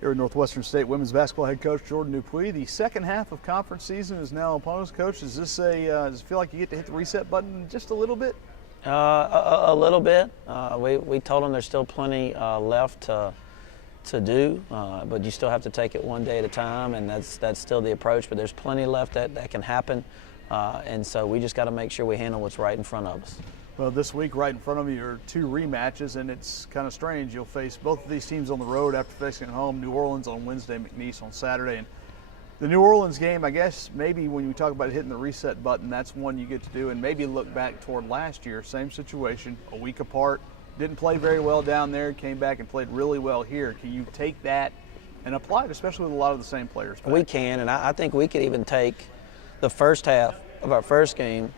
Here at Northwestern State women's basketball head coach Jordan Dupuy. The second half of conference season is now upon us. Coach, does this does it feel like you get to hit the reset button just a little bit? A little bit. We told them there's still plenty left to do, but you still have to take it one day at a time, and that's still the approach. But there's plenty left that can happen, and so we just got to make sure we handle what's right in front of us. Well, this week right in front of you are two rematches, and it's kind of strange. You'll face both of these teams on the road after facing at home. New Orleans on Wednesday, McNeese on Saturday. And the New Orleans game, I guess maybe when you talk about hitting the reset button, that's one you get to do, and maybe look back toward last year. Same situation, a week apart. Didn't play very well down there, came back and played really well here. Can you take that and apply it, especially with a lot of the same players back? We can, and I think we could even take the first half of our first game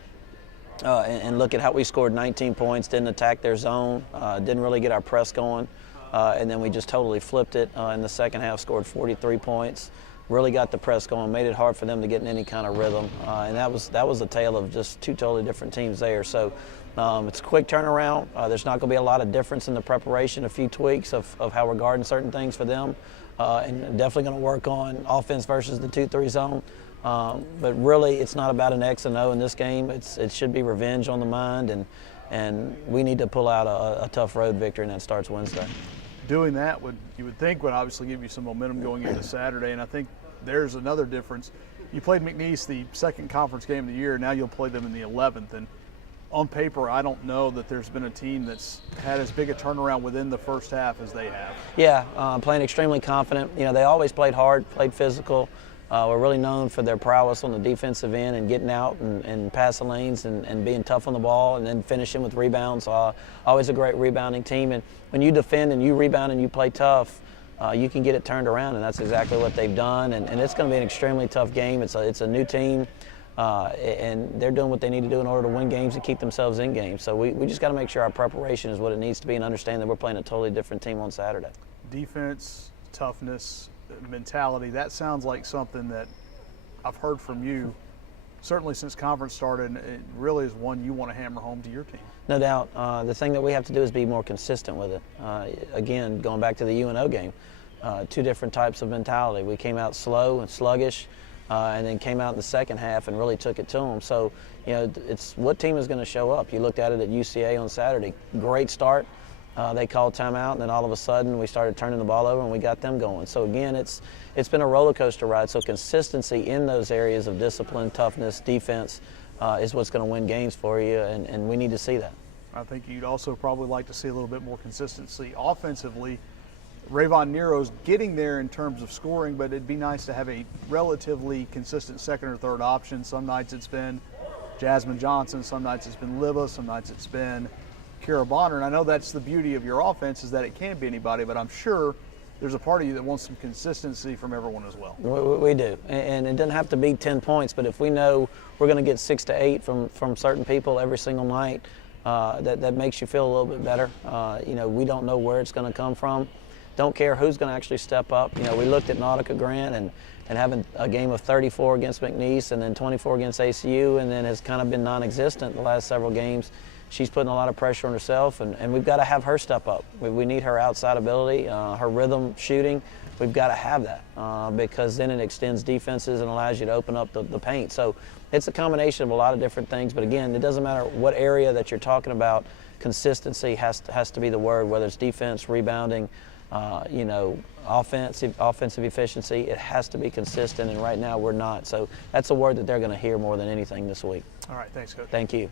and look at how we scored 19 points, didn't attack their zone, didn't really get our press going, and then we just totally flipped it in the second half, scored 43 points, really got the press going, made it hard for them to get in any kind of rhythm, and that was a tale of just two totally different teams there. So it's a quick turnaround. There's not going to be a lot of difference in the preparation, a few tweaks of how we're guarding certain things for them, and definitely going to work on offense versus the 2-3 zone. But really, it's not about an X and O in this game. It should be revenge on the mind, and we need to pull out a tough road victory, and that starts Wednesday. Doing that you would think would obviously give you some momentum going into Saturday, and I think there's another difference. You played McNeese the second conference game of the year. Now you'll play them in the 11th, and on paper, I don't know that there's been a team that's had as big a turnaround within the first half as they have. Yeah, playing extremely confident. You know, they always played hard, played physical. We're really known for their prowess on the defensive end and getting out and passing lanes and being tough on the ball and then finishing with rebounds. Always a great rebounding team. And when you defend and you rebound and you play tough, you can get it turned around, and that's exactly what they've done. And it's going to be an extremely tough game. It's a new team, and they're doing what they need to do in order to win games and keep themselves in games. So we just got to make sure our preparation is what it needs to be and understand that we're playing a totally different team on Saturday. Defense, toughness, mentality, that sounds like something that I've heard from you certainly since conference started, and it really is one you want to hammer home to your team. No doubt. The thing that we have to do is be more consistent with it. Again, going back to the UNO game, two different types of mentality. We came out slow and sluggish, and then came out in the second half and really took it to them. So, you know, it's what team is going to show up. You looked at it at UCA on Saturday. Great start. They called timeout, and then all of a sudden we started turning the ball over and we got them going. So again, it's been a roller coaster ride. So consistency in those areas of discipline, toughness, defense is what's going to win games for you, and we need to see that. I think you'd also probably like to see a little bit more consistency offensively. Rayvon Nero's getting there in terms of scoring, but it'd be nice to have a relatively consistent second or third option. Some nights it's been Jasmine Johnson, some nights it's been Liva, some nights it's been Kira Bonner, and I know that's the beauty of your offense is that it can be anybody, but I'm sure there's a part of you that wants some consistency from everyone as well. We do, and it doesn't have to be 10 points, but if we know we're going to get 6 to 8 from certain people every single night, that makes you feel a little bit better. You know, we don't know where it's going to come from. Don't care who's going to actually step up. You know, we looked at Nautica Grant and having a game of 34 against McNeese and then 24 against ACU, and then has kind of been non-existent the last several games. She's putting a lot of pressure on herself, and we've got to have her step up. We need her outside ability, her rhythm shooting. We've got to have that because then it extends defenses and allows you to open up the paint. So it's a combination of a lot of different things, but again, it doesn't matter what area that you're talking about. Consistency has to be the word, whether it's defense, rebounding, you know, offensive efficiency. It has to be consistent, and right now we're not. So that's a word that they're going to hear more than anything this week. All right, thanks, Coach. Thank you.